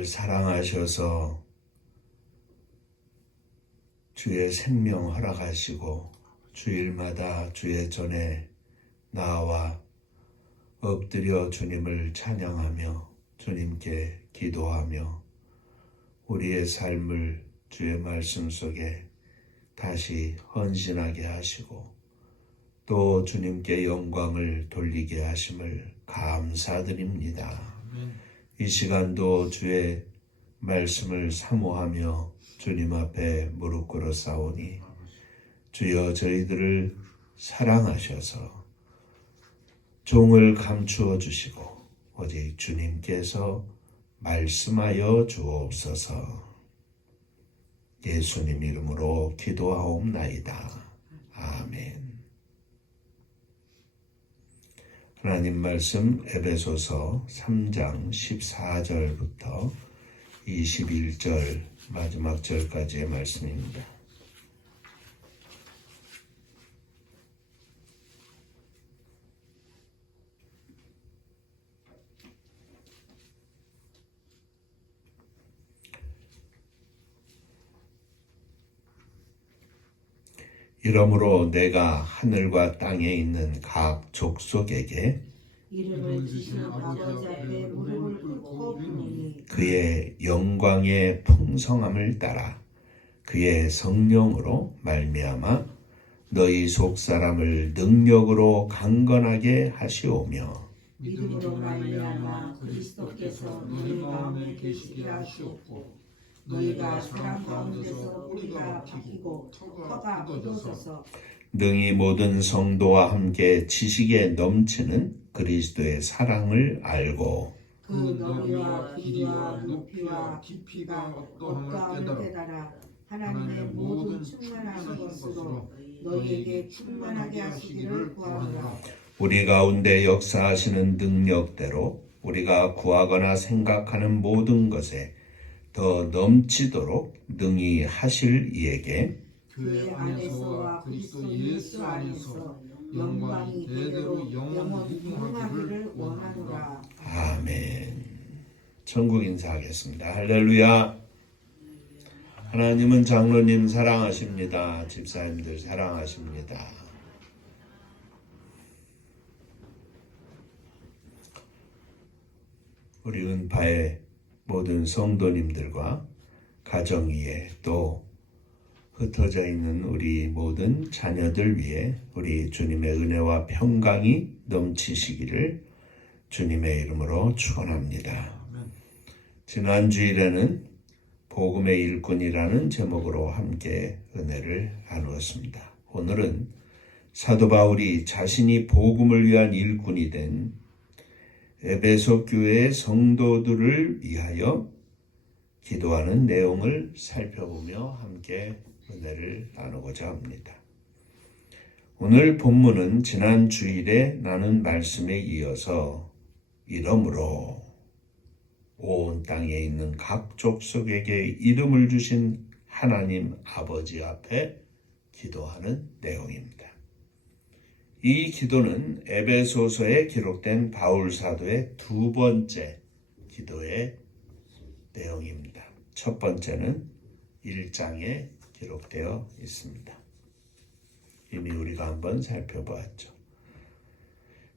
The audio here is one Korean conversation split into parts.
우리를 사랑하셔서 주의 생명 허락하시고 주일마다 주의 전에 나와 엎드려 주님을 찬양하며 주님께 기도하며 우리의 삶을 주의 말씀 속에 다시 헌신하게 하시고 또 주님께 영광을 돌리게 하심을 감사드립니다. 이 시간도 주의 말씀을 사모하며 주님 앞에 무릎 꿇어 싸우니 주여 저희들을 사랑하셔서 종을 감추어 주시고 오직 주님께서 말씀하여 주옵소서. 예수님 이름으로 기도하옵나이다. 아멘. 하나님 말씀 에베소서 3장 14절부터 21절 마지막 절까지의 말씀입니다. 이러므로 내가 하늘과 땅에 있는 각 족속에게 이름을 주신 아버지 앞에 무릎을 꿇고 비노니 그의 영광의 풍성함을 따라 그의 성령으로 말미암아 너희 속사람을 능력으로 강건하게 하시오며 믿음으로 말미암아 그리스도께서 너희 마음에 계시게 하시옵고 너희가 사람 가운데서 뿌리가 박히고 터가 굳어져서 능히 모든 성도와 함께 지식에 넘치는 그리스도의 사랑을 알고 그 너희와 길이와 높이와 깊이가 어떠함을 깨달아 하나님의 모든 충만한 것으로 너희에게 충만하게 하시기를 구하노라. 우리 가운데 역사하시는 능력대로 우리가 구하거나 생각하는 모든 것에 더 넘치도록 능히 하실 이에게 그의 안에서와 그리스도 예수 안에서 영광이 대대로 영원히 무궁하기를 원하노라. 아멘. 천국 인사하겠습니다. 할렐루야. 하나님은 장로님 사랑하십니다. 집사님들 사랑하십니다. 우리 은파의 모든 성도님들과 가정 위에 또 흩어져 있는 우리 모든 자녀들 위해 우리 주님의 은혜와 평강이 넘치시기를 주님의 이름으로 축원합니다. 지난 주일에는 복음의 일꾼이라는 제목으로 함께 은혜를 나누었습니다. 오늘은 사도 바울이 자신이 복음을 위한 일꾼이 된 에베소 교회의 성도들을 위하여 기도하는 내용을 살펴보며 함께 은혜를 나누고자 합니다. 오늘 본문은 지난 주일에 나눈 말씀에 이어서 이러므로 온 땅에 있는 각 족속에게 이름을 주신 하나님 아버지 앞에 기도하는 내용입니다. 이 기도는 에베소서에 기록된 바울 사도의 두 번째 기도의 내용입니다. 첫 번째는 1장에 기록되어 있습니다. 이미 우리가 한번 살펴보았죠.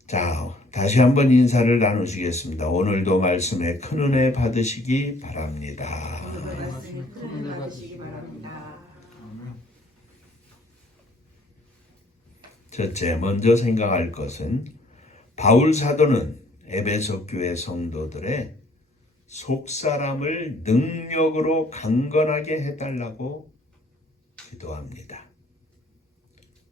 자, 다시 한번 인사를 나누시겠습니다. 오늘도 말씀에 큰 은혜 받으시기 바랍니다. 큰 은혜 받으시기 바랍니다. 첫째, 먼저 생각할 것은 바울 사도는 에베소 교회 성도들의 속사람을 능력으로 강건하게 해달라고 기도합니다.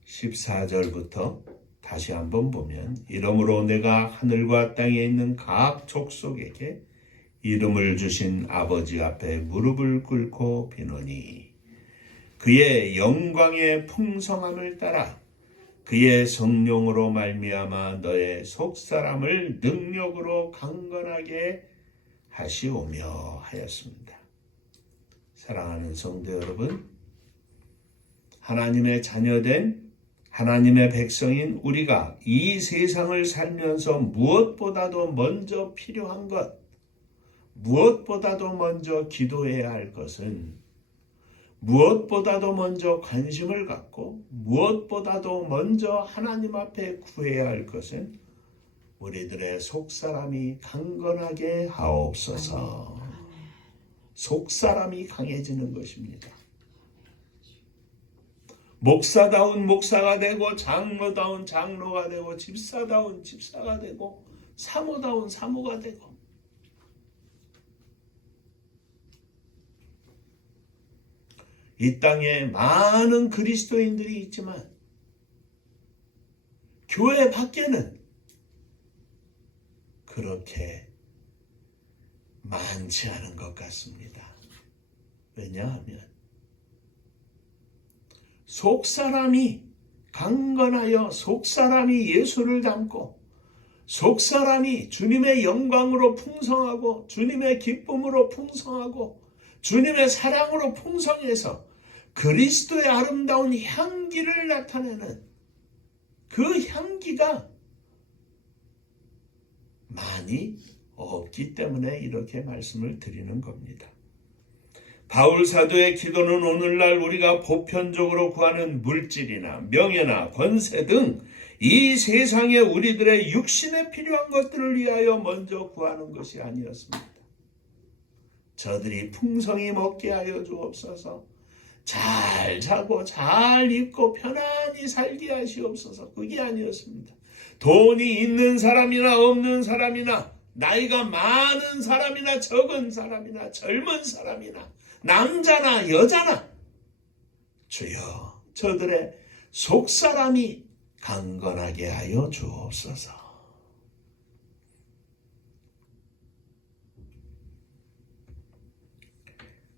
14절부터 다시 한번 보면 이러므로 내가 하늘과 땅에 있는 각 족속에게 이름을 주신 아버지 앞에 무릎을 꿇고 비노니 그의 영광의 풍성함을 따라 그의 성령으로 말미암아 너의 속사람을 능력으로 강건하게 하시오며 하였습니다. 사랑하는 성도 여러분, 하나님의 자녀된 하나님의 백성인 우리가 이 세상을 살면서 무엇보다도 먼저 필요한 것, 무엇보다도 먼저 기도해야 할 것은, 무엇보다도 먼저 관심을 갖고 무엇보다도 먼저 하나님 앞에 구해야 할 것은 우리들의 속사람이 강건하게 하옵소서. 속사람이 강해지는 것입니다. 목사다운 목사가 되고, 장로다운 장로가 되고, 집사다운 집사가 되고, 사모다운 사모가 되고, 이 땅에 많은 그리스도인들이 있지만 교회 밖에는 그렇게 많지 않은 것 같습니다. 왜냐하면 속사람이 강건하여 속사람이 예수를 닮고 속사람이 주님의 영광으로 풍성하고 주님의 기쁨으로 풍성하고 주님의 사랑으로 풍성해서 그리스도의 아름다운 향기를 나타내는 그 향기가 많이 없기 때문에 이렇게 말씀을 드리는 겁니다. 바울 사도의 기도는 오늘날 우리가 보편적으로 구하는 물질이나 명예나 권세 등 이 세상에 우리들의 육신에 필요한 것들을 위하여 먼저 구하는 것이 아니었습니다. 저들이 풍성히 먹게 하여 주옵소서. 잘 자고 잘 입고 편안히 살게 하시옵소서. 그게 아니었습니다. 돈이 있는 사람이나 없는 사람이나 나이가 많은 사람이나 적은 사람이나 젊은 사람이나 남자나 여자나 주여 저들의 속사람이 강건하게 하여 주옵소서.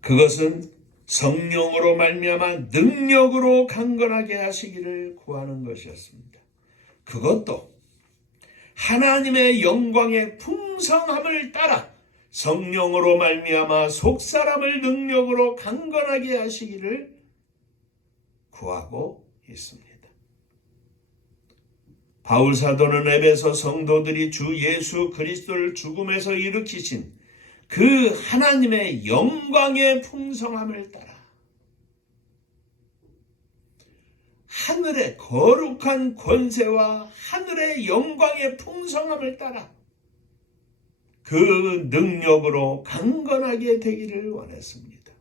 그것은 성령으로 말미암아 능력으로 강건하게 하시기를 구하는 것이었습니다. 그것도 하나님의 영광의 풍성함을 따라 성령으로 말미암아 속사람을 능력으로 강건하게 하시기를 구하고 있습니다. 바울 사도는 에베소 성도들이 주 예수 그리스도를 죽음에서 일으키신 그 하나님의 영광의 풍성함을 따라 하늘의 거룩한 권세와 하늘의 영광의 풍성함을 따라 그 능력으로 강건하게 되기를 원했습니다.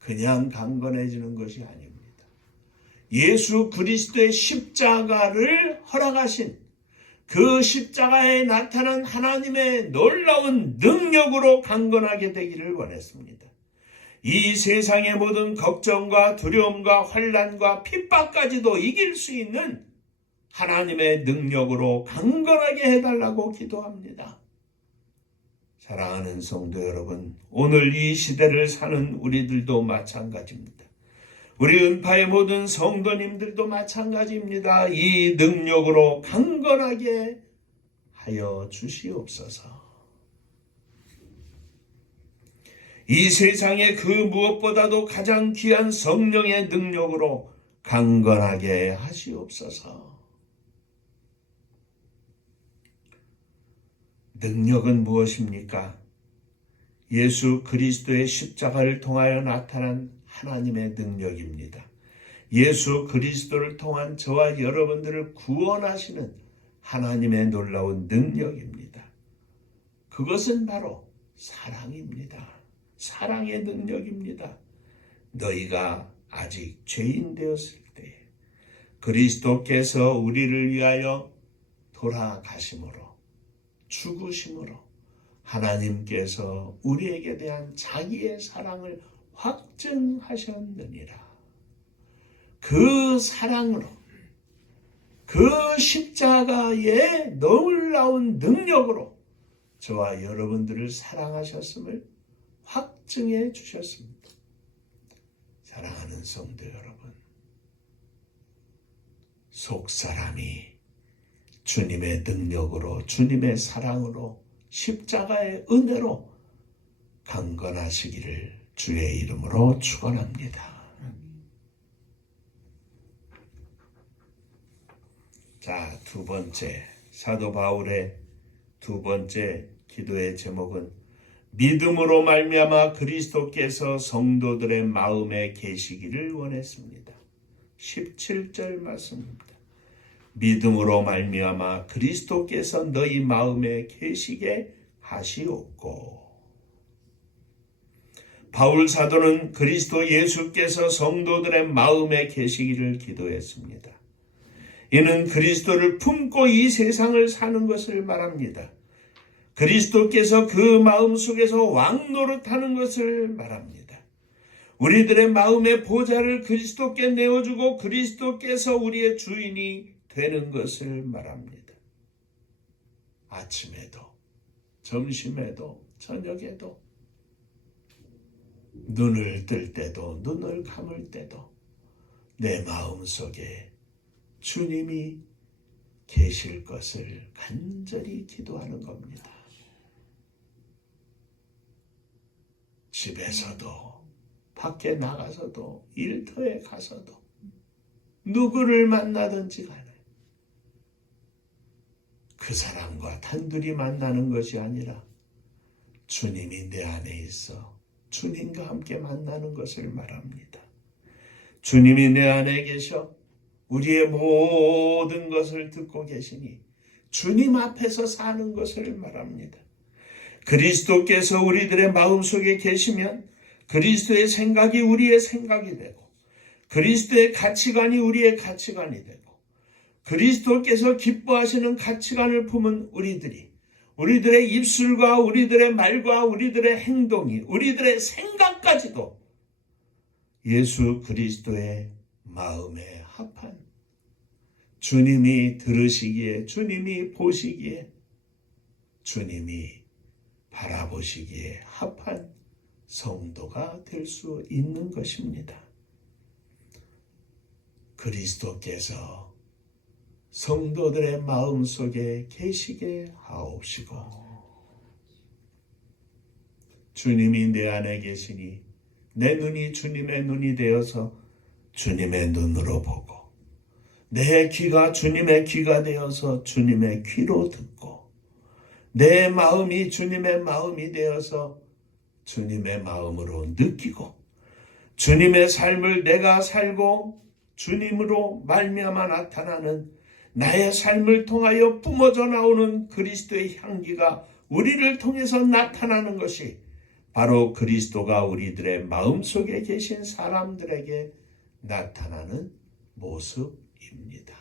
그냥 강건해지는 것이 아닙니다. 예수 그리스도의 십자가를 허락하신 그 십자가에 나타난 하나님의 놀라운 능력으로 강건하게 되기를 원했습니다. 이 세상의 모든 걱정과 두려움과 환난과 핍박까지도 이길 수 있는 하나님의 능력으로 강건하게 해달라고 기도합니다. 사랑하는 성도 여러분, 오늘 이 시대를 사는 우리들도 마찬가지입니다. 우리 은파의 모든 성도님들도 마찬가지입니다. 이 능력으로 강건하게 하여 주시옵소서. 이 세상에 그 무엇보다도 가장 귀한 성령의 능력으로 강건하게 하시옵소서. 능력은 무엇입니까? 예수 그리스도의 십자가를 통하여 나타난 하나님의 능력입니다. 예수 그리스도를 통한 저와 여러분들을 구원하시는 하나님의 놀라운 능력입니다. 그것은 바로 사랑입니다. 사랑의 능력입니다. 너희가 아직 죄인 되었을 때 그리스도께서 우리를 위하여 돌아가심으로 죽으심으로 하나님께서 우리에게 대한 자기의 사랑을 확증하셨느니라. 그 사랑으로 그 십자가의 놀라운 능력으로 저와 여러분들을 사랑하셨음을 확증해 주셨습니다. 사랑하는 성도 여러분, 속사람이 주님의 능력으로 주님의 사랑으로 십자가의 은혜로 강건하시기를 주의 이름으로 축원합니다. 자, 두 번째 사도 바울의 두 번째 기도의 제목은 믿음으로 말미암아 그리스도께서 성도들의 마음에 계시기를 원했습니다. 17절 말씀입니다. 믿음으로 말미암아 그리스도께서 너희 마음에 계시게 하시옵고. 바울 사도는 그리스도 예수께서 성도들의 마음에 계시기를 기도했습니다. 이는 그리스도를 품고 이 세상을 사는 것을 말합니다. 그리스도께서 그 마음 속에서 왕노릇하는 것을 말합니다. 우리들의 마음의 보좌를 그리스도께 내어주고 그리스도께서 우리의 주인이 되는 것을 말합니다. 아침에도 점심에도 저녁에도 눈을 뜰 때도 눈을 감을 때도 내 마음 속에 주님이 계실 것을 간절히 기도하는 겁니다. 집에서도 밖에 나가서도 일터에 가서도 누구를 만나든지 간에 그 사람과 단둘이 만나는 것이 아니라 주님이 내 안에 있어 주님과 함께 만나는 것을 말합니다. 주님이 내 안에 계셔 우리의 모든 것을 듣고 계시니 주님 앞에서 사는 것을 말합니다. 그리스도께서 우리들의 마음속에 계시면 그리스도의 생각이 우리의 생각이 되고 그리스도의 가치관이 우리의 가치관이 되고 그리스도께서 기뻐하시는 가치관을 품은 우리들의 입술과 우리들의 말과 우리들의 행동이 우리들의 생각까지도 예수 그리스도의 마음에 합한 주님이 들으시기에 주님이 보시기에 주님이 바라보시기에 합한 성도가 될 수 있는 것입니다. 그리스도께서 성도들의 마음속에 계시게 하옵시고 주님이 내 안에 계시니 내 눈이 주님의 눈이 되어서 주님의 눈으로 보고 내 귀가 주님의 귀가 되어서 주님의 귀로 듣고 내 마음이 주님의 마음이 되어서 주님의 마음으로 느끼고 주님의 삶을 내가 살고 주님으로 말미암아 나타나는 나의 삶을 통하여 뿜어져 나오는 그리스도의 향기가 우리를 통해서 나타나는 것이 바로 그리스도가 우리들의 마음속에 계신 사람들에게 나타나는 모습입니다.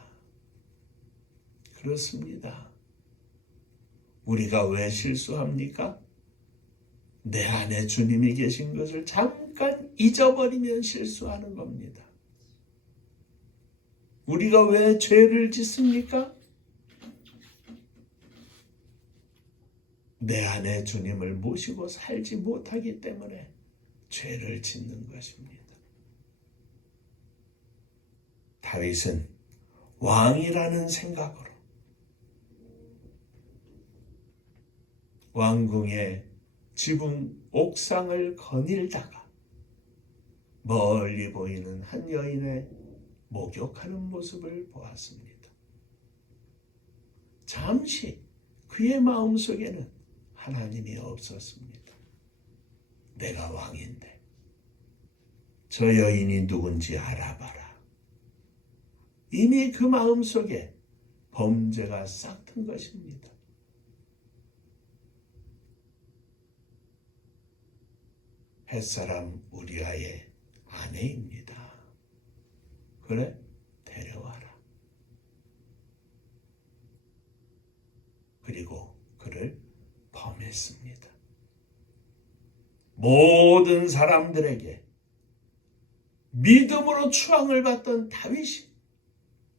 그렇습니다. 우리가 왜 실수합니까? 내 안에 주님이 계신 것을 잠깐 잊어버리면 실수하는 겁니다. 우리가 왜 죄를 짓습니까? 내 안에 주님을 모시고 살지 못하기 때문에 죄를 짓는 것입니다. 다윗은 왕이라는 생각으로 왕궁의 지붕 옥상을 거닐다가 멀리 보이는 한 여인의 목욕하는 모습을 보았습니다. 잠시 그의 마음속에는 하나님이 없었습니다. 내가 왕인데 저 여인이 누군지 알아봐라. 이미 그 마음속에 범죄가 싹튼 것입니다. 햇사람 우리아의 아내입니다. 그래? 데려와라. 그리고 그를 범했습니다. 모든 사람들에게 믿음으로 추앙을 받던 다윗이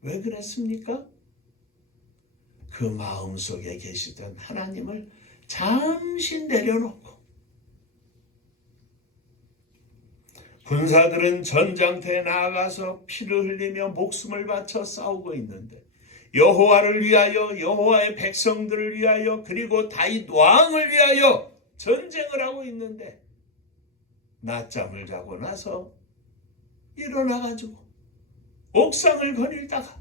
왜 그랬습니까? 그 마음속에 계시던 하나님을 잠시 내려놓고 군사들은 전장터에 나아가서 피를 흘리며 목숨을 바쳐 싸우고 있는데 여호와를 위하여 여호와의 백성들을 위하여 그리고 다윗 왕을 위하여 전쟁을 하고 있는데 낮잠을 자고 나서 일어나가지고 옥상을 거닐다가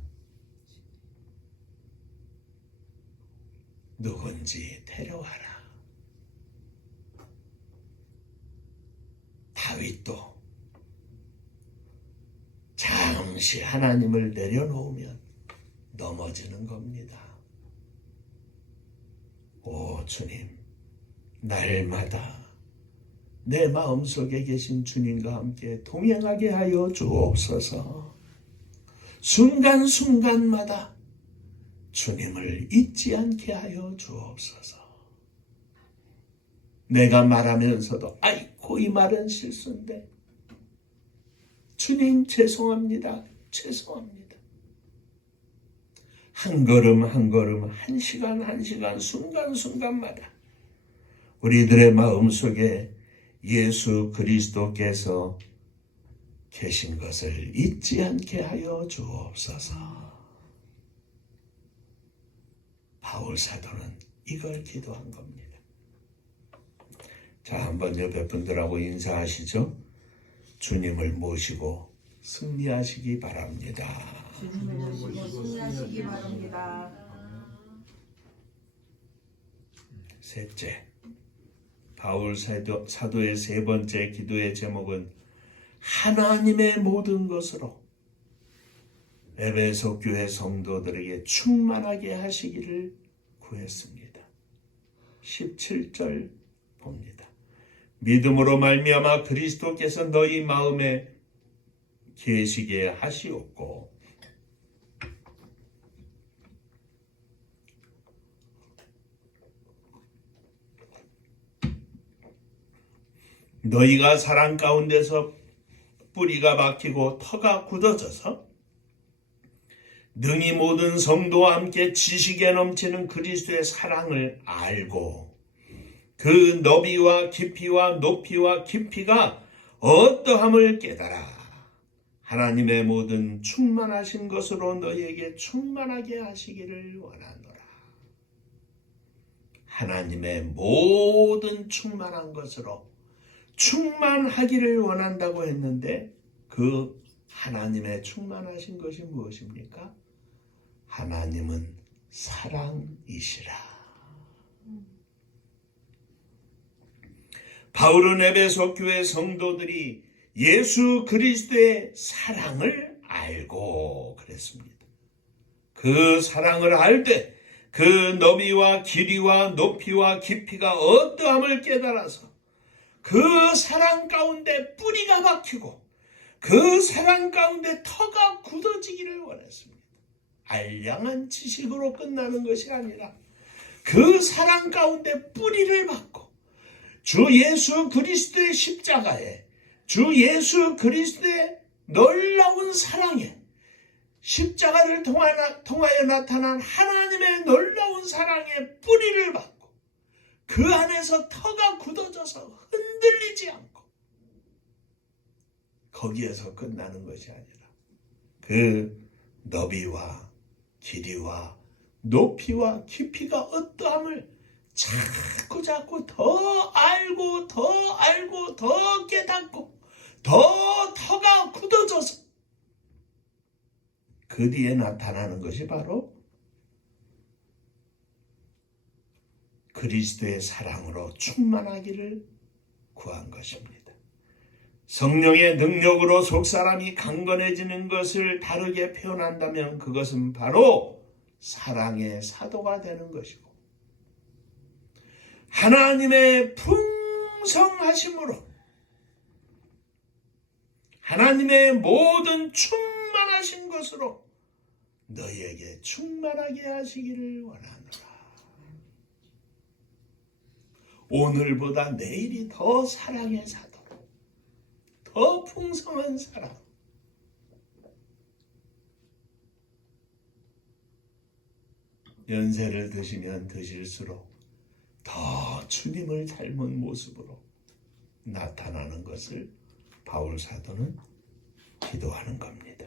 누군지 데려와라. 다윗도 잠시 하나님을 내려놓으면 넘어지는 겁니다. 오 주님, 날마다 내 마음속에 계신 주님과 함께 동행하게 하여 주옵소서. 순간순간마다 주님을 잊지 않게 하여 주옵소서. 내가 말하면서도 아이고 이 말은 실수인데 주님 죄송합니다. 죄송합니다. 한 걸음 한 걸음, 한 시간 한 시간, 순간순간마다 우리들의 마음속에 예수 그리스도께서 계신 것을 잊지 않게 하여 주옵소서. 바울 사도는 이걸 기도한 겁니다. 자, 한번 옆에 분들하고 인사하시죠. 주님을 모시고 승리하시기 바랍니다. 주님을 모시고 승리하시기 바랍니다. 셋째, 바울 사도의 세 번째 기도의 제목은 하나님의 모든 것으로 에베소 교회 성도들에게 충만하게 하시기를 구했습니다. 17절 봅니다. 믿음으로 말미암아 그리스도께서 너희 마음에 계시게 하시옵고 너희가 사랑 가운데서 뿌리가 박히고 터가 굳어져서 능히 모든 성도와 함께 지식에 넘치는 그리스도의 사랑을 알고 그 너비와 깊이와 높이와 깊이가 어떠함을 깨달아 하나님의 모든 충만하신 것으로 너희에게 충만하게 하시기를 원하노라. 하나님의 모든 충만한 것으로 충만하기를 원한다고 했는데 그 하나님의 충만하신 것이 무엇입니까? 하나님은 사랑이시라. 바울은 에베소 교회 성도들이 예수 그리스도의 사랑을 알고 그랬습니다. 그 사랑을 알되 그 너비와 길이와 높이와 깊이가 어떠함을 깨달아서 그 사랑 가운데 뿌리가 박히고 그 사랑 가운데 터가 굳어지기를 원했습니다. 알량한 지식으로 끝나는 것이 아니라 그 사랑 가운데 뿌리를 박고 주 예수 그리스도의 십자가에 주 예수 그리스도의 놀라운 사랑에 십자가를 통하여 나타난 하나님의 놀라운 사랑에 뿌리를 박고 그 안에서 터가 굳어져서 흔들리지 않고 거기에서 끝나는 것이 아니라 그 너비와 길이와 높이와 깊이가 어떠함을 자꾸 더 알고 더 깨닫고 더 터가 굳어져서 그 뒤에 나타나는 것이 바로 그리스도의 사랑으로 충만하기를 구한 것입니다. 성령의 능력으로 속사람이 강건해지는 것을 다르게 표현한다면 그것은 바로 사랑의 사도가 되는 것이고 하나님의 풍성하심으로 하나님의 모든 충만하신 것으로 너희에게 충만하게 하시기를 원하노라. 오늘보다 내일이 더 사랑의 사도, 더 풍성한 사랑. 연세를 드시면 드실수록 더 주님을 닮은 모습으로 나타나는 것을 바울 사도는 기도하는 겁니다.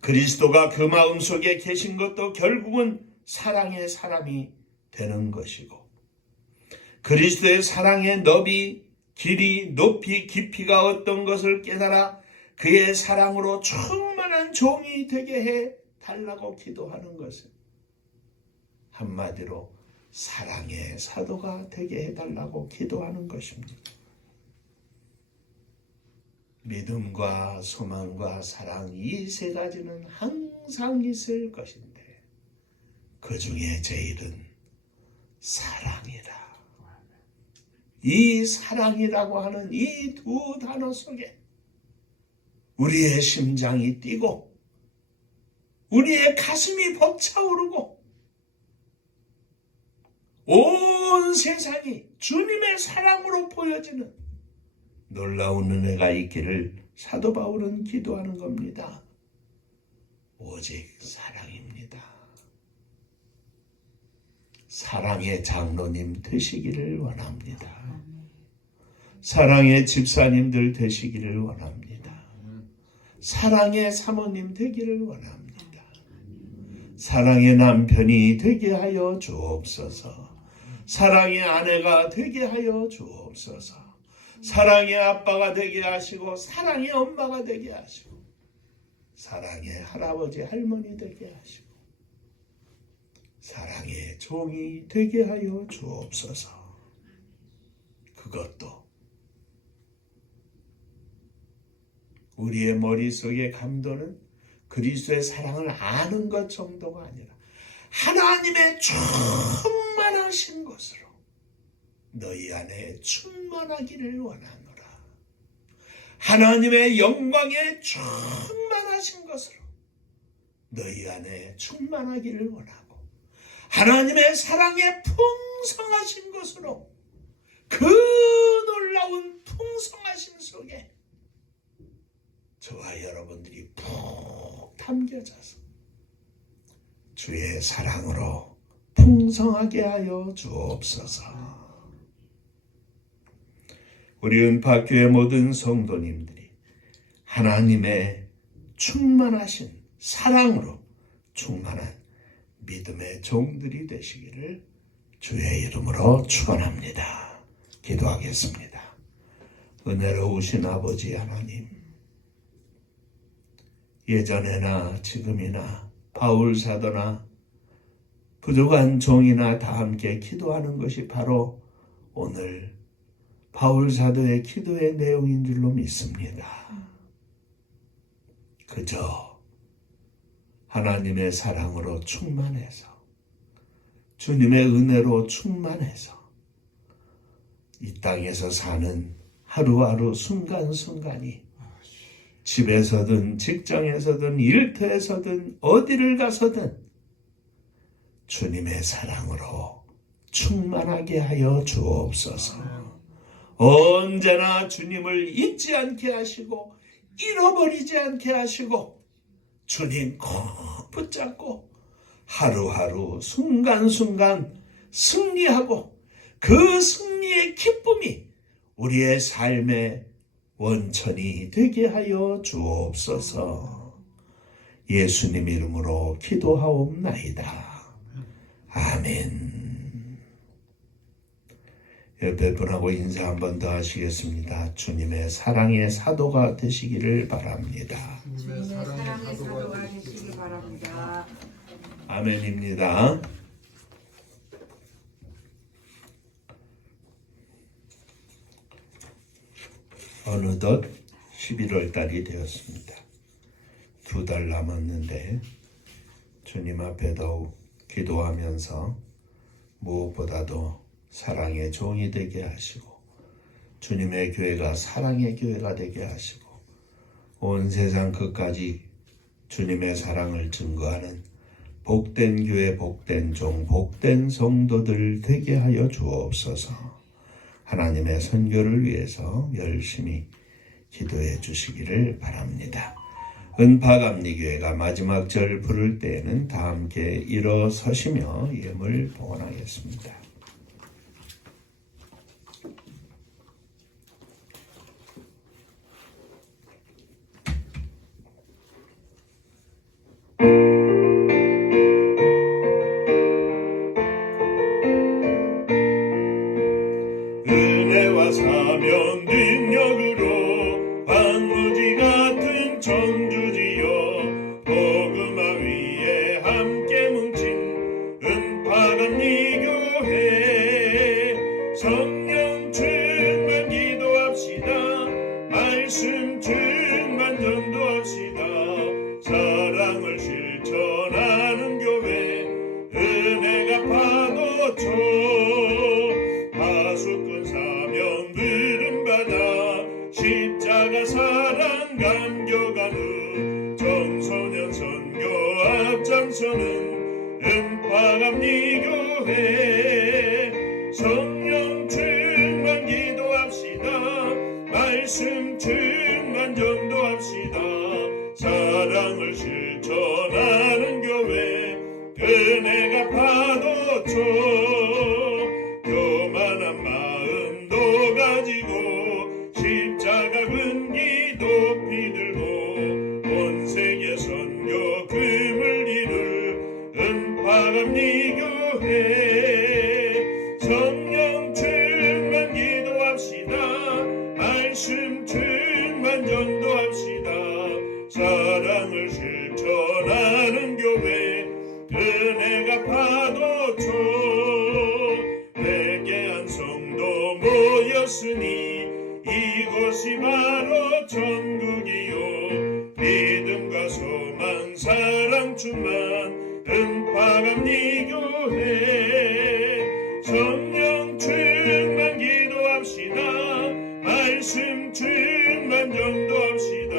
그리스도가 그 마음속에 계신 것도 결국은 사랑의 사람이 되는 것이고 그리스도의 사랑의 너비, 길이, 높이, 깊이가 어떤 것을 깨달아 그의 사랑으로 충만한 종이 되게 해 달라고 기도하는 것은 한마디로 사랑의 사도가 되게 해달라고 기도하는 것입니다. 믿음과 소망과 사랑 이 세 가지는 항상 있을 것인데 그 중에 제일은 사랑이다. 이 사랑이라고 하는 이 두 단어 속에 우리의 심장이 뛰고 우리의 가슴이 벅차오르고 온 세상이 주님의 사랑으로 보여지는 놀라운 은혜가 있기를 사도 바울은 기도하는 겁니다. 오직 사랑입니다. 사랑의 장로님 되시기를 원합니다. 사랑의 집사님들 되시기를 원합니다. 사랑의 사모님 되기를 원합니다. 사랑의 남편이 되게 하여 주옵소서. 사랑의 아내가 되게 하여 주옵소서. 사랑의 아빠가 되게 하시고 사랑의 엄마가 되게 하시고 사랑의 할아버지 할머니 되게 하시고 사랑의 종이 되게 하여 주옵소서. 그것도 우리의 머릿속에 감도는 그리스도의 사랑을 아는 것 정도가 아니라 하나님의 충만하신 것으로 너희 안에 충만하기를 원하노라. 하나님의 영광에 충만하신 것으로 너희 안에 충만하기를 원하고 하나님의 사랑에 풍성하신 것으로 그 놀라운 풍성하심 속에 저와 여러분들이 푹 담겨져서 주의 사랑으로 풍성하게 하여 주옵소서. 우리 은파교회 모든 성도님들이 하나님의 충만하신 사랑으로 충만한 믿음의 종들이 되시기를 주의 이름으로 축원합니다. 기도하겠습니다. 은혜로우신 아버지 하나님, 예전에나 지금이나 바울 사도나 부족한 종이나 다 함께 기도하는 것이 바로 오늘 바울 사도의 기도의 내용인 줄로 믿습니다. 그저 하나님의 사랑으로 충만해서 주님의 은혜로 충만해서 이 땅에서 사는 하루하루 순간순간이 집에서든 직장에서든 일터에서든 어디를 가서든 주님의 사랑으로 충만하게 하여 주옵소서. 언제나 주님을 잊지 않게 하시고 잃어버리지 않게 하시고 주님 꼭 붙잡고 하루하루 순간순간 승리하고 그 승리의 기쁨이 우리의 삶의 원천이 되게 하여 주옵소서. 예수님 이름으로 기도하옵나이다. 아멘. 옆에 분하고 인사 한 번 더 하시겠습니다. 주님의 사랑의 사도가 되시기를 바랍니다. 주님의 사랑의 사도가 되시기 바랍니다. 아멘입니다. 어느덧 11월 달이 되었습니다. 2달 남았는데 주님 앞에 더욱 기도하면서 무엇보다도 사랑의 종이 되게 하시고 주님의 교회가 사랑의 교회가 되게 하시고 온 세상 끝까지 주님의 사랑을 증거하는 복된 교회, 복된 종, 복된 성도들 되게 하여 주옵소서. 하나님의 선교를 위해서 열심히 기도해 주시기를 바랍니다. 은파감리교회가 마지막 절 부를 때에는 다 함께 일어서시며 예물 봉헌하겠습니다. 은혜와 사명 능력으로 황무지 같은 청주지요 복음화 위에 함께 뭉친 은파감리교회 넘쳐는 은파감리 교회 성령 충만 기도합시다. 말씀 충만 전도합시다. 사랑을 실천하는 교회 은혜가 파도쳐 교만한 마음도 가지고 십자가 근기 높이 들고 온 세계 선교 금을 이룰 은파감리 교회 성령 충만 기도합시다. 말씀 충만 전도합시다. 사랑을 실천하는 교회 은혜가 파도쳐 회개한 성도 모였으니 이곳이 바로 천국이요 믿음과 소망 사랑 충만 은파감리 교회 성령 충만 기도합시다. 말씀 충만 전도합시다.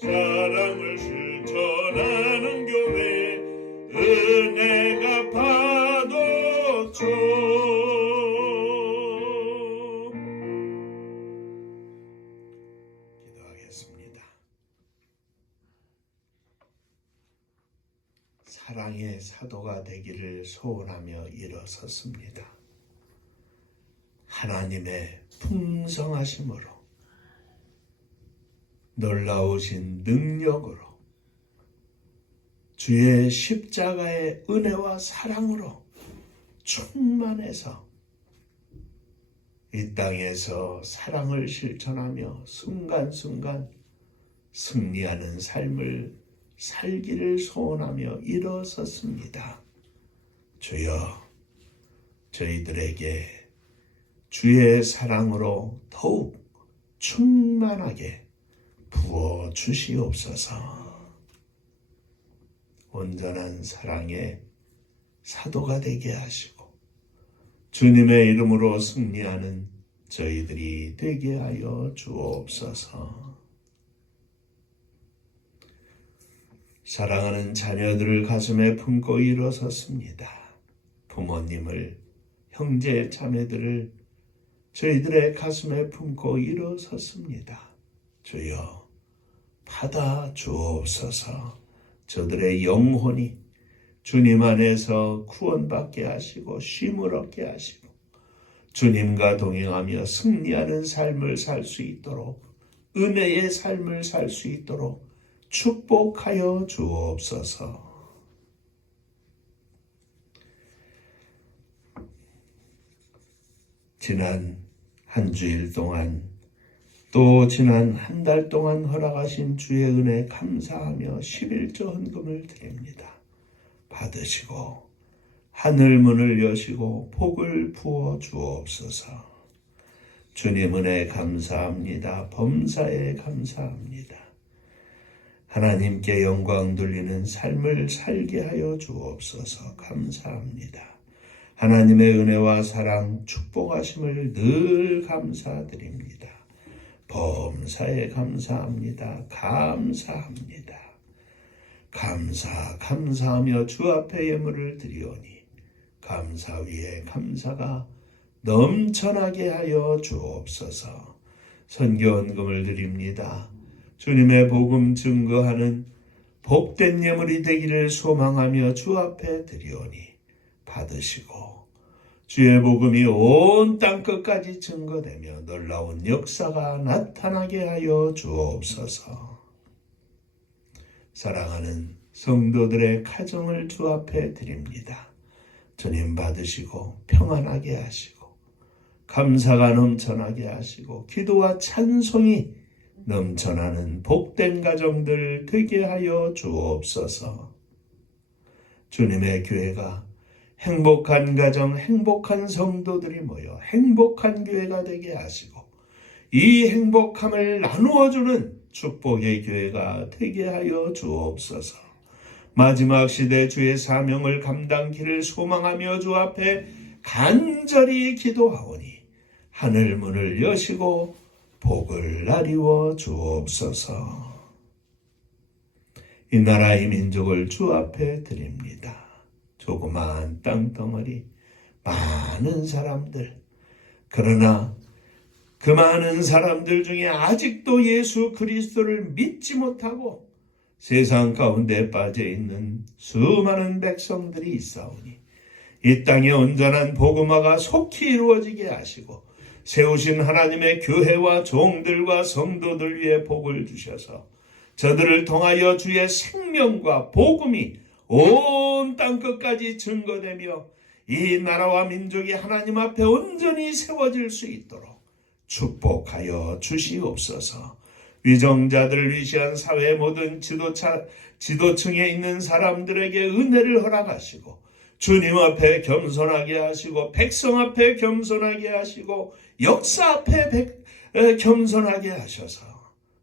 사랑을 실천하는 교회 은혜가 파도쳐 기도하겠습니다. 사랑의 사도가 되기를 소원하며 일어섰습니다. 하나님의 풍성하심으로 놀라우신 능력으로 주의 십자가의 은혜와 사랑으로 충만해서 이 땅에서 사랑을 실천하며 순간순간 승리하는 삶을 살기를 소원하며 일어섰습니다. 주여, 저희들에게 주의 사랑으로 더욱 충만하게 부어 주시옵소서. 온전한 사랑의 사도가 되게 하시고 주님의 이름으로 승리하는 저희들이 되게 하여 주옵소서. 사랑하는 자녀들을 가슴에 품고 일어섰습니다. 부모님을, 형제 자매들을 저희들의 가슴에 품고 일어섰습니다. 주여, 받아 주옵소서. 저들의 영혼이 주님 안에서 구원받게 하시고 쉼을 얻게 하시고 주님과 동행하며 승리하는 삶을 살 수 있도록, 은혜의 삶을 살 수 있도록 축복하여 주옵소서. 지난 한 주일 동안 또 지난 한 달 동안 허락하신 주의 은혜 감사하며 11조 헌금을 드립니다. 받으시고 하늘 문을 여시고 복을 부어 주옵소서. 주님 은혜 감사합니다. 범사에 감사합니다. 하나님께 영광 돌리는 삶을 살게 하여 주옵소서. 감사합니다. 하나님의 은혜와 사랑 축복하심을 늘 감사드립니다. 범사에 감사합니다. 감사합니다. 감사하며 주 앞에 예물을 드리오니 감사 위에 감사가 넘쳐나게 하여 주옵소서. 선교헌금을 드립니다. 주님의 복음 증거하는 복된 예물이 되기를 소망하며 주 앞에 드리오니 받으시고 주의 복음이 온 땅 끝까지 증거되며 놀라운 역사가 나타나게 하여 주옵소서. 사랑하는 성도들의 가정을 주 앞에 드립니다. 주님 받으시고 평안하게 하시고 감사가 넘쳐나게 하시고 기도와 찬송이 넘쳐나는 복된 가정들 되게 하여 주옵소서. 주님의 교회가 행복한 가정, 행복한 성도들이 모여 행복한 교회가 되게 하시고 이 행복함을 나누어주는 축복의 교회가 되게 하여 주옵소서. 마지막 시대 주의 사명을 감당키를 소망하며 주 앞에 간절히 기도하오니 하늘 문을 여시고 복을 나리워 주옵소서. 이 나라 이 민족을 주 앞에 드립니다. 조그마한 땅덩어리, 많은 사람들, 그러나 그 많은 사람들 중에 아직도 예수 그리스도를 믿지 못하고 세상 가운데 빠져 있는 수많은 백성들이 있사오니 이 땅에 온전한 복음화가 속히 이루어지게 하시고 세우신 하나님의 교회와 종들과 성도들 위해 복을 주셔서 저들을 통하여 주의 생명과 복음이 온 땅끝까지 증거되며 이 나라와 민족이 하나님 앞에 온전히 세워질 수 있도록 축복하여 주시옵소서. 위정자들을 위시한 사회 모든 지도층에 있는 사람들에게 은혜를 허락하시고 주님 앞에 겸손하게 하시고 백성 앞에 겸손하게 하시고 역사 앞에 겸손하게 하셔서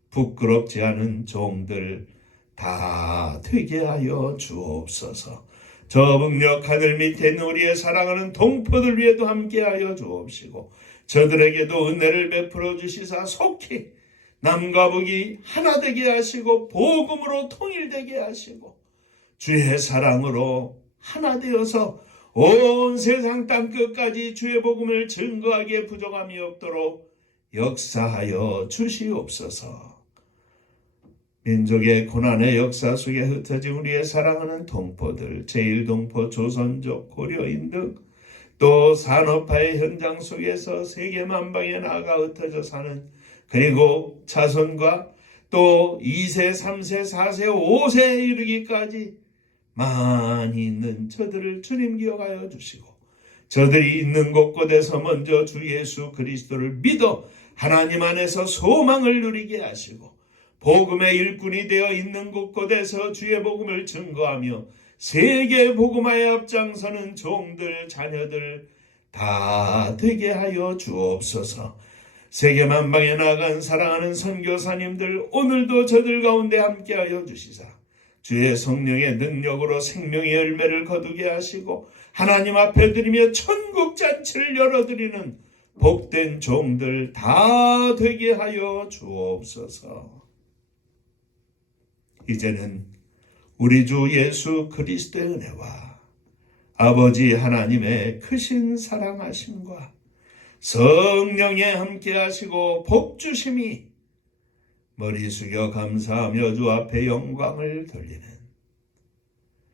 부끄럽지 않은 종들 다 되게 하여 주옵소서. 저 북녘 하늘 밑에 있는 우리의 사랑하는 동포들 위에도 함께하여 주옵시고 저들에게도 은혜를 베풀어 주시사 속히 남과 북이 하나 되게 하시고 복음으로 통일되게 하시고 주의 사랑으로 하나 되어서 온 세상 땅끝까지 주의 복음을 증거하기에 부족함이 없도록 역사하여 주시옵소서. 민족의 고난의 역사 속에 흩어진 우리의 사랑하는 동포들, 제1동포, 조선족, 고려인 등 또 산업화의 현장 속에서 세계 만방에 나아가 흩어져 사는 그리고 자손과 또 2세, 3세, 4세, 5세에 이르기까지 많이 있는 저들을 주님 기억하여 주시고 저들이 있는 곳곳에서 먼저 주 예수 그리스도를 믿어 하나님 안에서 소망을 누리게 하시고 복음의 일꾼이 되어 있는 곳곳에서 주의 복음을 증거하며 세계 복음화에 앞장서는 종들, 자녀들 다 되게 하여 주옵소서. 세계 만방에 나아간 사랑하는 선교사님들 오늘도 저들 가운데 함께하여 주시사 주의 성령의 능력으로 생명의 열매를 거두게 하시고 하나님 앞에 드리며 천국잔치를 열어드리는 복된 종들 다 되게 하여 주옵소서. 이제는 우리 주 예수 그리스도의 은혜와 아버지 하나님의 크신 사랑하심과 성령의 함께하시고 복주심이 머리 숙여 감사하며 주 앞에 영광을 돌리는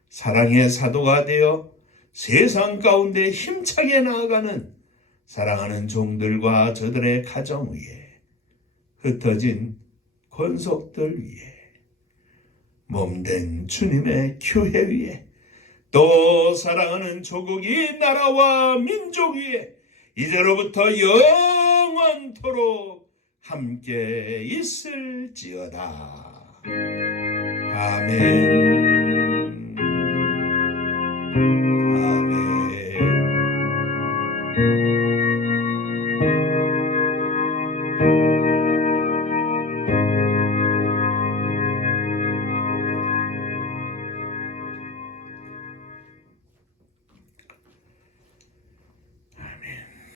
사랑의 사도가 되어 세상 가운데 힘차게 나아가는 사랑하는 종들과 저들의 가정 위에 흩어진 권속들 위에 몸된 주님의 교회 위에 또 사랑하는 조국 이 나라와 민족 위에 이제로부터 영원토록 함께 있을지어다. 아멘.